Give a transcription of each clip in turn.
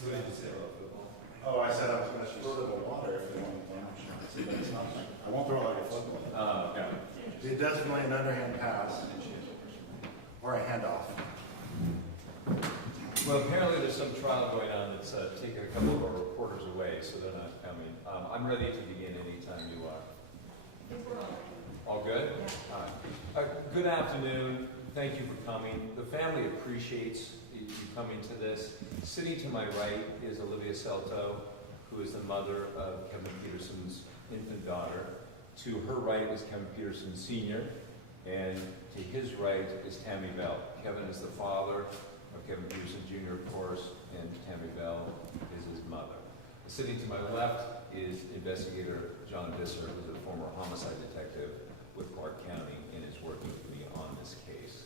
What did you say about football? Oh, I said I was going to throw it in the water if they want to play. But it's not. I won't throw it like a football. Okay. It's definitely an underhand pass or a handoff. Well, apparently there's some trial going on that's taking a couple of our reporters away, so they're not coming. I'm ready to begin anytime you are. All good? Yeah. Good afternoon. Thank you for coming. The family appreciates you coming to this. Sitting to my right is Olivia Celto, who is the mother of Kevin Peterson's infant daughter. To her right is Kevin Peterson Sr., and to his right is Tammy Bell. Kevin is the father of Kevin Peterson Jr., of course, and Tammy Bell is his mother. Sitting to my left is investigator John Visser, who's a former homicide detective with Clark County and is working with me on this case.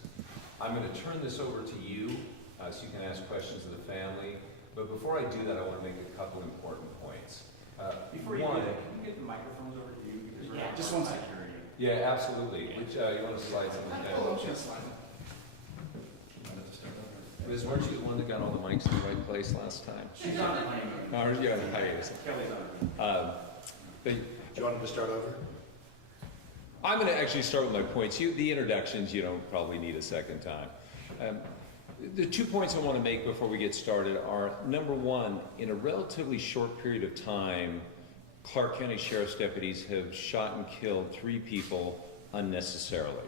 I'm going to turn this over to you so you can ask questions of the family. But before I do that, I want to make a couple important points. Before you do that, can you get the microphones over to you? Because we're Just one second. Yeah, absolutely. Which, you want to slide something down? Liz, weren't you the one that got all the mics in the right place last time? She's on the plane. Oh, yeah, hiatus. Kelly's on. But Do you want me to start over? I'm going to actually start with my points. The introductions, you don't probably need a second time. The 2 points I want to make before we get started are, number one, in a relatively short period of time, Clark County Sheriff's deputies have shot and killed 3 people unnecessarily.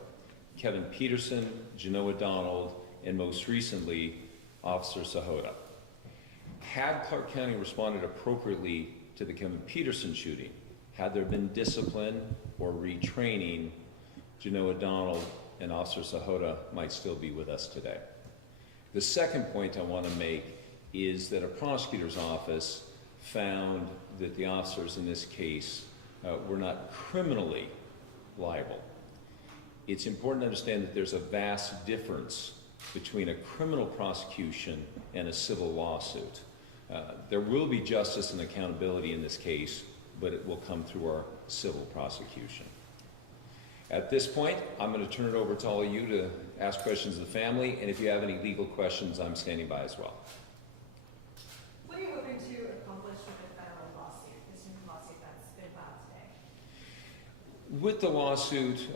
Kevin Peterson, Genoa Donald, and most recently, Officer Sahota. Had Clark County responded appropriately to the Kevin Peterson shooting, had there been discipline or retraining, Genoa Donald and Officer Sahota might still be with us today. The second point I want to make is that a prosecutor's office found that the officers in this case were not criminally liable. It's important to understand that there's a vast difference between a criminal prosecution and a civil lawsuit. There will be justice and accountability in this case, but it will come through our civil prosecution. At this point, I'm going to turn it over to all of you to ask questions of the family, and if you have any legal questions, I'm standing by as well. What are you hoping to accomplish with the federal lawsuit, this new lawsuit that's been filed today? With the lawsuit,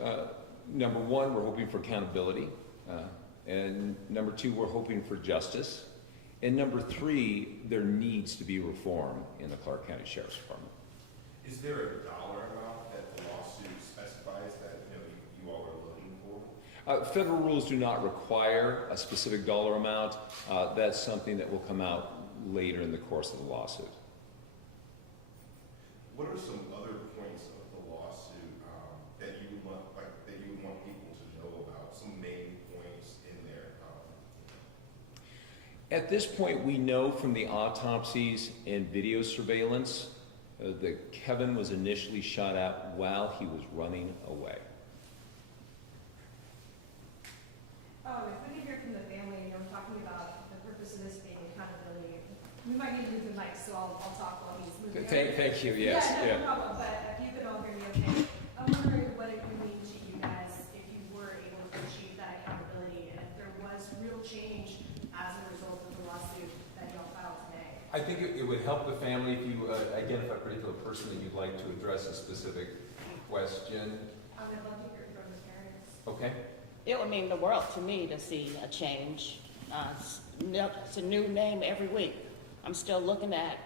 number one, we're hoping for accountability, and number two, we're hoping for justice, and number three, there needs to be reform in the Clark County Sheriff's Department. Is there a dollar amount that the lawsuit specifies that you all are looking for? Federal rules do not require a specific dollar amount. That's something that will come out later in the course of the lawsuit. What are some other points of the lawsuit that you would want people to know about? Some main points in there. At this point, we know from the autopsies and video surveillance that Kevin was initially shot at while he was running away. If we can hear from the family, talking about the purpose of this being accountability. We might need to move the mic, so I'll talk while he's moving. Thank you, yes. Yeah, no problem, but if you could all hear me okay. I'm wondering what it would mean to you guys if you were able to achieve that accountability and if there was real change as a result of the lawsuit that y'all filed today. I think it would help the family if you identify a particular person that you'd like to address a specific question. I'd love to hear from the parents. Okay. It would mean the world to me to see a change. It's a new name every week. I'm still looking at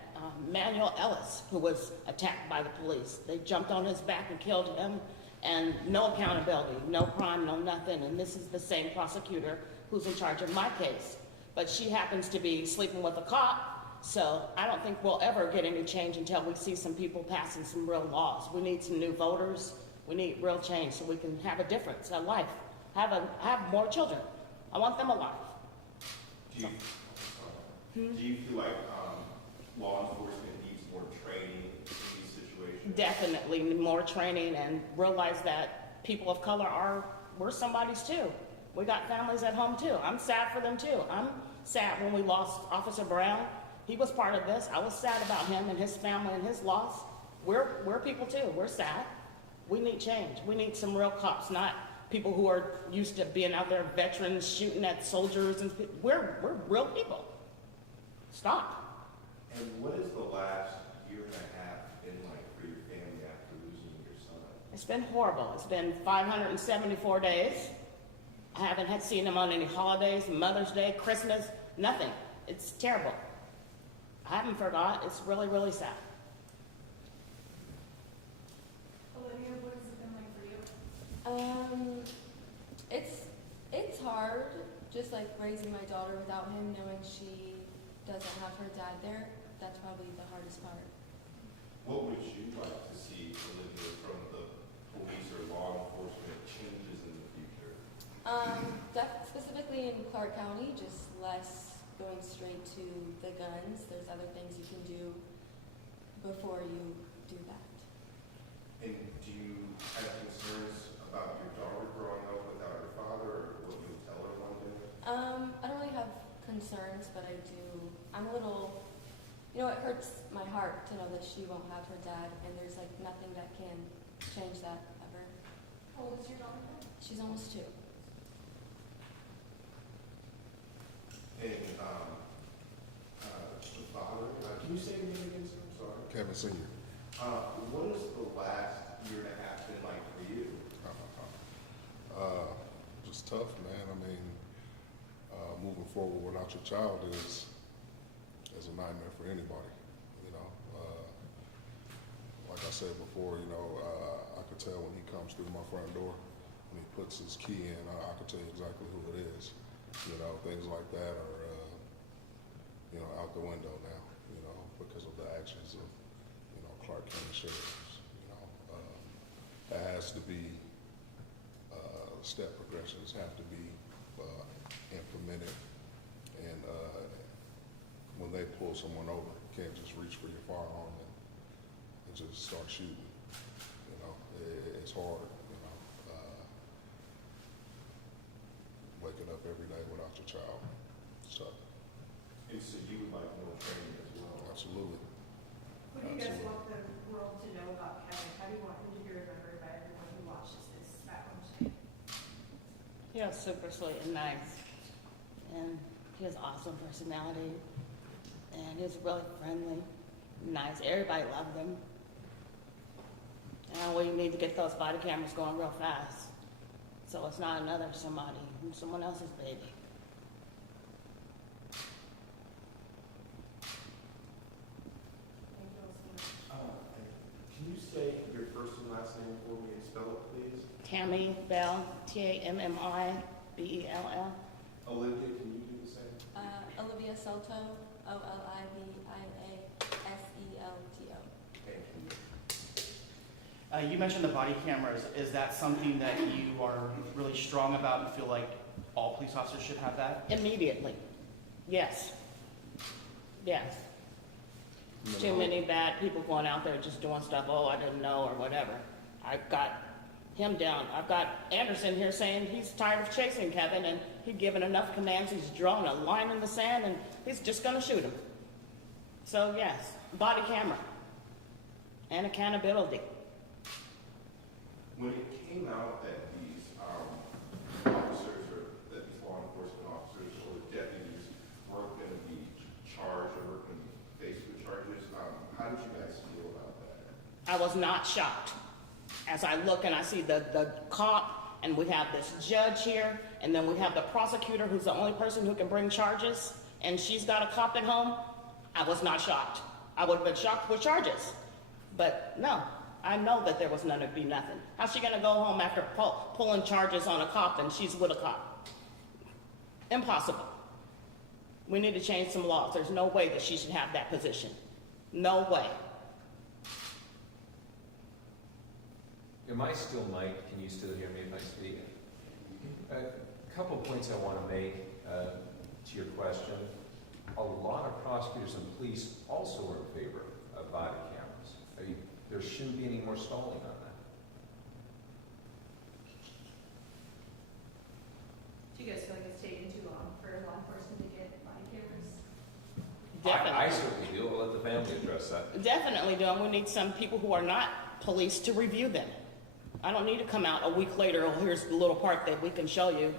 Manuel Ellis, who was attacked by the police. They jumped on his back and killed him, and no accountability, no crime, no nothing. And this is the same prosecutor who's in charge of my case. But she happens to be sleeping with a cop, so I don't think we'll ever get any change until we see some people passing some real laws. We need some new voters. We need real change so we can have a difference, a life. Have more children. I want them alive. Do you feel like law enforcement needs more training in these situations? Definitely more training and realize that people of color we're somebody's too. We got families at home too. I'm sad for them too. I'm sad when we lost Officer Brown. He was part of this. I was sad about him and his family and his loss. We're people too. We're sad. We need change. We need some real cops, not people who are used to being out there, veterans shooting at soldiers, and we're real people. Stop. And what is the last year and a half been like for your family after losing your son? It's been horrible. It's been 574 days. I haven't had seen him on any holidays, Mother's Day, Christmas, nothing. It's terrible. I haven't forgot. It's really, really sad. Olivia, what has it been like for you? It's hard, just like raising my daughter without him, knowing she doesn't have her dad there. That's probably the hardest part. What would you like to see, Olivia, from the police or law enforcement changes in the future? Specifically in Clark County, just less going straight to the guns. There's other things you can do before you do that. And do you have concerns about your daughter growing up without her father, or what you'll tell her one day? I don't really have concerns, but I do. I'm a little, it hurts my heart to know that she won't have her dad, and there's like nothing that can change that ever. How old is your daughter now? She's almost 2. And, the father, can you say your name again, sir? I'm sorry. Kevin Sr. What has the last year and a half been like for you? Just tough, man. I mean, moving forward without your child is a nightmare for anybody, you know. Like I said before, I could tell when he comes through my front door, when he puts his key in, I could tell you exactly who it is. Things like that are, out the window now, because of the actions of, Clark County sheriffs, That has to be, step progressions have to be implemented. And when they pull someone over, you can't just reach for your firearm and just start shooting. It's hard, waking up every day without your child. So, And so you would like more training as well? absolutely. What do you guys want the world to know about Kevin? How do you want him to be remembered by everyone who watches this back home tonight? He was super sweet and nice. And he has awesome personality. And he was really friendly, nice. Everybody loved him. And we need to get those body cameras going real fast. So it's not someone else's baby. Thank you all so much. Can you say your first and last name for me and spell it, please? Tammy Bell, Tammibell. Olivia, can you do the same? Olivia Soto, Oliviaselto. Thank you. You mentioned the body cameras. Is that something that you are really strong about and feel like all police officers should have that? Immediately. Yes. Yes. Too many bad people going out there just doing stuff, I didn't know, or whatever. I've got him down. I've got Anderson here saying he's tired of chasing Kevin, and he's given enough commands. He's drawn a line in the sand, and he's just going to shoot him. So, yes, body camera and accountability. When it came out that these officers, or that these law enforcement officers or deputies weren't going to be charged or weren't going to be faced with charges, how did you guys feel about that? I was not shocked. As I look and I see the cop, and we have this judge here, and then we have the prosecutor who's the only person who can bring charges, and she's got a cop at home, I was not shocked. I would have been shocked with charges. But no, I know that there was none to be nothing. How's she gonna go home after pulling charges on a cop and she's with a cop? Impossible. We need to change some laws. There's no way that she should have that position. No way. Am I still mic'd? Can you still hear me if I speak? A couple points I want to make to your question. A lot of prosecutors and police also are in favor of body cameras. There shouldn't be any more stalling on that. Do you guys feel like it's taking too long for law enforcement to get body cameras? I certainly do. I'll let the family address that. Definitely do. And we need some people who are not police to review them. I don't need to come out a week later, here's the little part that we can show you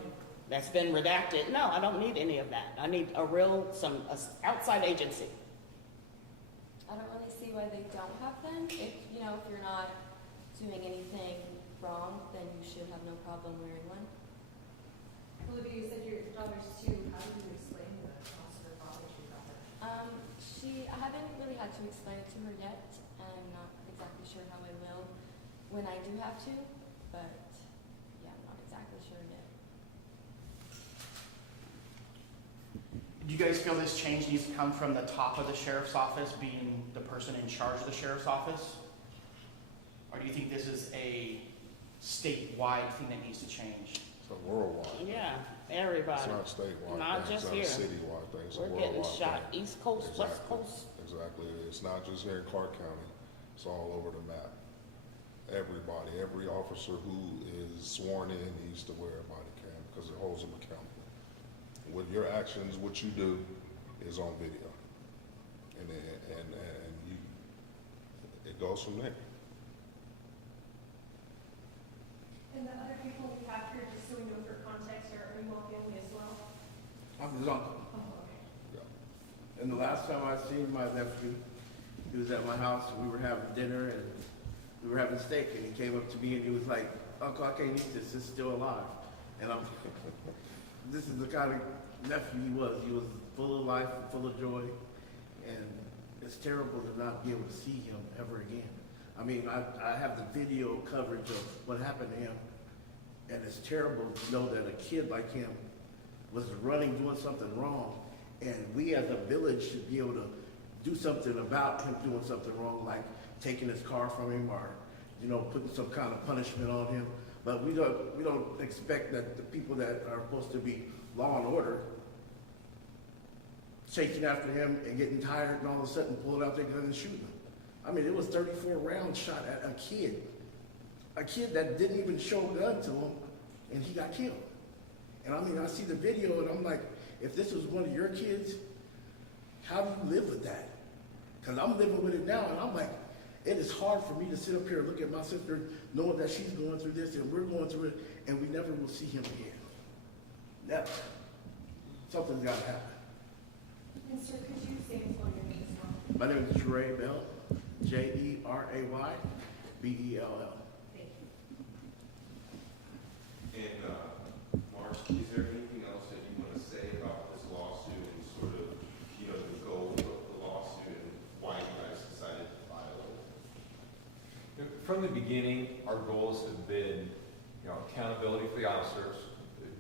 that's been redacted. No, I don't need any of that. I need some outside agency. why they don't have them. If, you know, if you're not doing anything wrong, then you should have no problem wearing one. Olivia, you said your daughter's 2. How do you explain the officer father to your daughter? I haven't really had to explain it to her yet, and I'm not exactly sure how I will when I do have to, but yeah, I'm not exactly sure yet. Do you guys feel this change needs to come from the top of the sheriff's office, being the person in charge of the sheriff's office? Or do you think this is a statewide thing that needs to change? It's a worldwide. Yeah, everybody. It's not a statewide Not thing. just It's not here. a citywide thing. It's a We're worldwide getting shot thing. East Coast, West Exactly. Coast. Exactly. It's not just here in Clark County. It's all over the map. Everybody, every officer who is sworn in needs to wear a body cam because it holds them accountable. With your actions, what you do is on video, and you, it goes from there. And the other people we have here, just so we know for context, are you all family as well? I'm his uncle. Oh, okay. And the last time I seen my nephew, he was at my house. We were having dinner and we were having steak. And he came up to me and he was like, "Uncle, I can't eat this. It's still alive." And I'm, this is the kind of nephew he was. He was full of life, full of joy. And it's terrible to not be able to see him ever again. I mean, I have the video coverage of what happened to him. And it's terrible to know that a kid like him was running, doing something wrong. And we as a village should be able to do something about him doing something wrong, like taking his car from him or, you know, putting some kind of punishment on him. But we don't expect that the people that are supposed to be law and order chasing after him and getting tired and all of a sudden pull out their gun and shoot him. I mean, it was 34 rounds shot at a kid that didn't even show a gun to him, and he got killed. And I mean, I see the video and I'm like, if this was one of your kids, how do you live with that? Because I'm living with it now, and I'm like, it is hard for me to sit up here and look at my sister knowing that she's going through this and we're going through it, and we never will see him again. Never. Something's got to happen. And sir, could you say and spell your name as well? My name is Jeray Bell, Jeray Bell. Thank you. And, Mark, is there anything else that you want to say about this lawsuit and sort of, you know, the goal of the lawsuit and why you guys decided to file it? From the beginning, our goals have been, you know, accountability for the officers,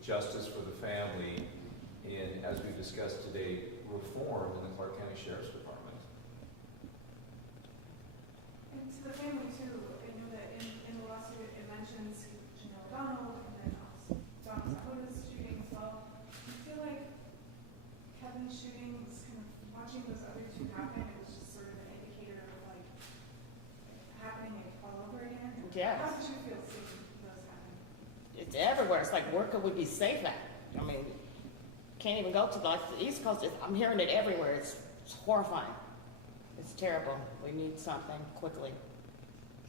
justice for the family, and as we discussed today, reform in the Clark County Sheriff's Department. And to the family too, I know that in the lawsuit it mentions Janelle Donald and then Donald Sahoda's shooting as well. I feel like Kevin's shooting was kind of watching those other 2 happen. It was just sort of an indicator of like happening all over again. Yes. How did you feel seeing those happen? It's everywhere. It's like, where could we be safe at? I mean, can't even go to the East Coast. I'm hearing it everywhere. It's horrifying. It's terrible. We need something quickly.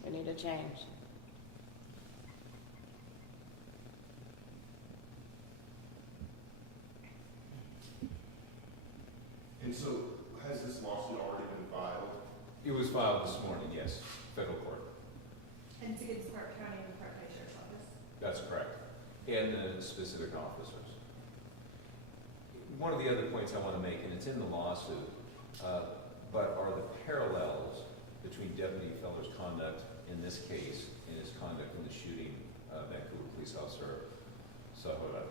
We need a change. And so, has this lawsuit already been filed? It was filed this morning, yes, federal court. And against Clark County and the Clark County Sheriff's Office? That's correct. And the specific officers. One of the other points I want to make, and it's in the lawsuit, but are the parallels between Deputy Feller's conduct in this case and his conduct in the shooting of Vancouver police officer Sahoda.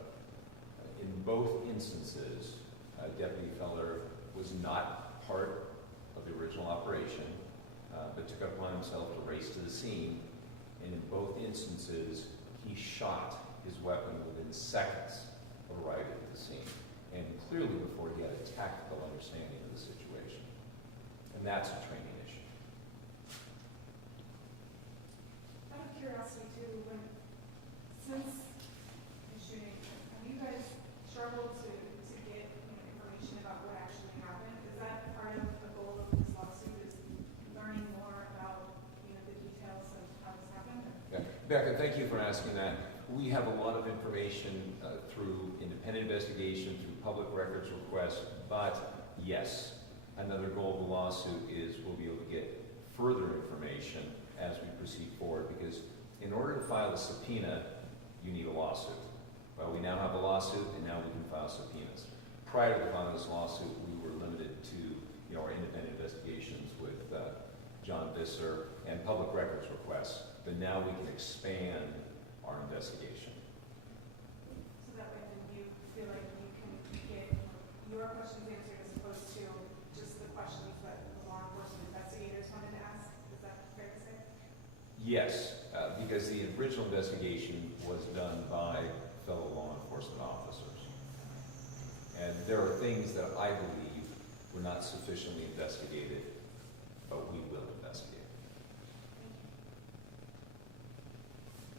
In both instances, Deputy Feller was not part of the original operation, but took it upon himself to race to the scene, and in both instances, he shot his weapon within seconds of arriving at the scene, and clearly before he had a tactical understanding of the situation. And that's a training issue. Out of curiosity too, since the shooting, have you guys struggled to get information about what actually happened? Is that part of the goal of this lawsuit, is learning more about the details of how this happened? Yeah. Becca, thank you for asking that. We have a lot of information through independent investigation, through public records requests, but yes, another goal of the lawsuit is we'll be able to get order to file a subpoena, you need a lawsuit. Well, we now have a lawsuit, and now we can file subpoenas. Prior to filing this lawsuit, we were limited to, our independent investigations with John Visser and public records requests, but now we can expand our investigation. So that way then you feel like you can get your questions answered as opposed to just the questions that the law enforcement investigators wanted to ask? Is that fair to say? Yes, because the original investigation was done by fellow law enforcement officers. And there are things that I believe were not sufficiently investigated, but we will investigate.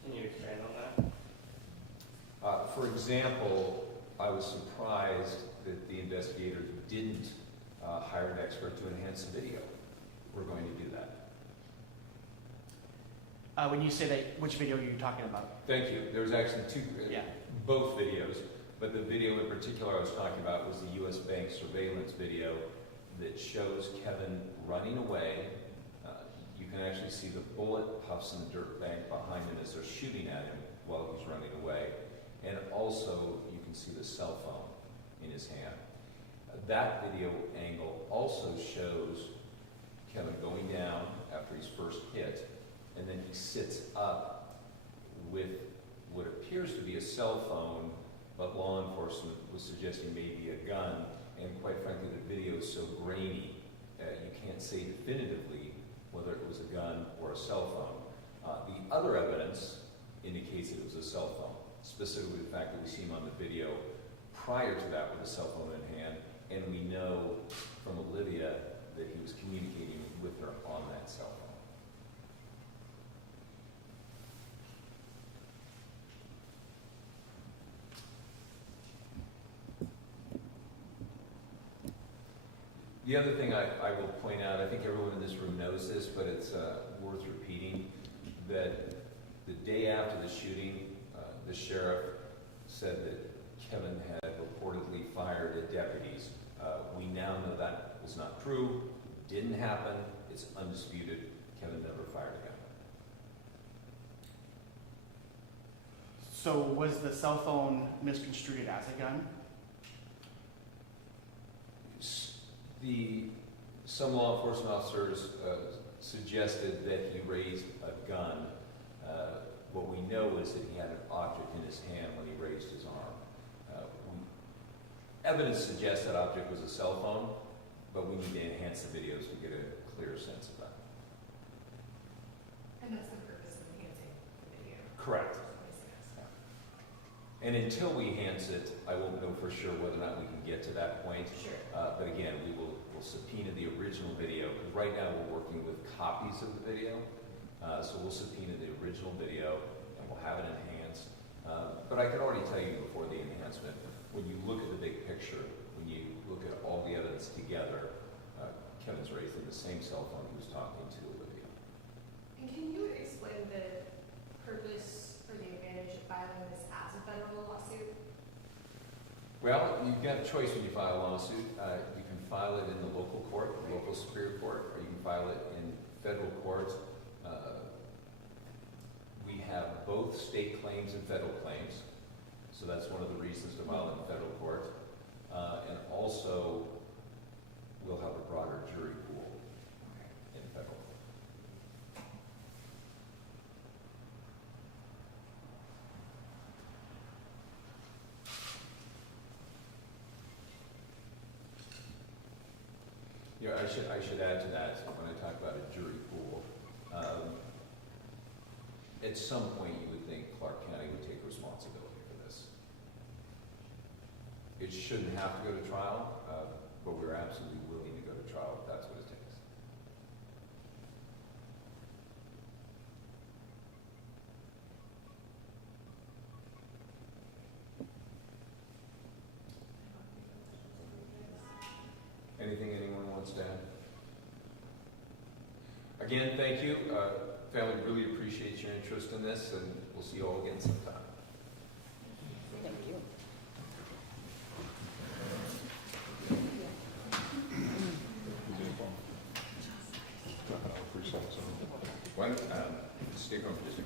Can you expand on that? For example, I was surprised that the investigators didn't hire an expert to enhance the video. We're going to do that. When you say that, which video are you talking about? Thank you. There's actually Yeah. both videos, but the video in particular I was talking about was the U.S. Bank surveillance video that shows Kevin running away. You can actually see the bullet puffs in the dirt bank behind him as they're shooting at him while he's running away. And also, you can see the cell phone in his hand. That video angle also shows Kevin going down after he's first hit, and then he sits up with what appears to be a cell phone, but law enforcement was suggesting maybe a gun, and quite frankly, the video is so grainy, you can't say definitively whether it was a gun or a cell phone. The other evidence indicates that it was a cell phone, specifically the fact that we see him on the video prior to that with a cell phone in hand, and we know from Olivia that he was communicating with her on that cell phone. The other thing I will point out, I think everyone in this room knows this, but it's worth repeating, that the day after the shooting, the sheriff said that Kevin had reportedly fired at deputies. We now know that was not true, didn't happen, it's undisputed. Kevin never fired a gun. So was the cell phone misconstrued as a gun? Some law enforcement officers suggested that he raised a gun. What we know is that he had an object in his hand when he raised his arm. Evidence suggests that object was a cell phone, but we need to enhance the videos to get a clear sense of that. And that's the purpose of enhancing the video. Correct. And until we enhance it, I won't know for sure whether or not we can get to that point. Sure. But again, we'll subpoena the original video, because right now we're working with copies of the video. So we'll subpoena the original video, and we'll have it enhanced. But I can already tell you before the enhancement, when you look at the big picture, when you look at all the evidence together, Kevin's raised in the same cell phone he was talking to Olivia. And can you explain the purpose or the advantage of filing this as a federal lawsuit? Well, you've got a choice when you file a lawsuit. You can file it in the local court, the local superior court, or you can file it in federal court. We have both state claims and federal claims, so that's one of the reasons to file it in federal court. And also, we'll have a broader jury pool in federal court. Yeah, I should add to that when I talk about a jury pool. At some point, you would think Clark County would take responsibility for this. It shouldn't have to go to trial, but we're absolutely willing to go to trial if that's what it takes. Anything anyone wants to add? Again, thank you. Family really appreciates your interest in this, and we'll see you all again sometime. Thank you. Appreciate it. Why don't, stick on for just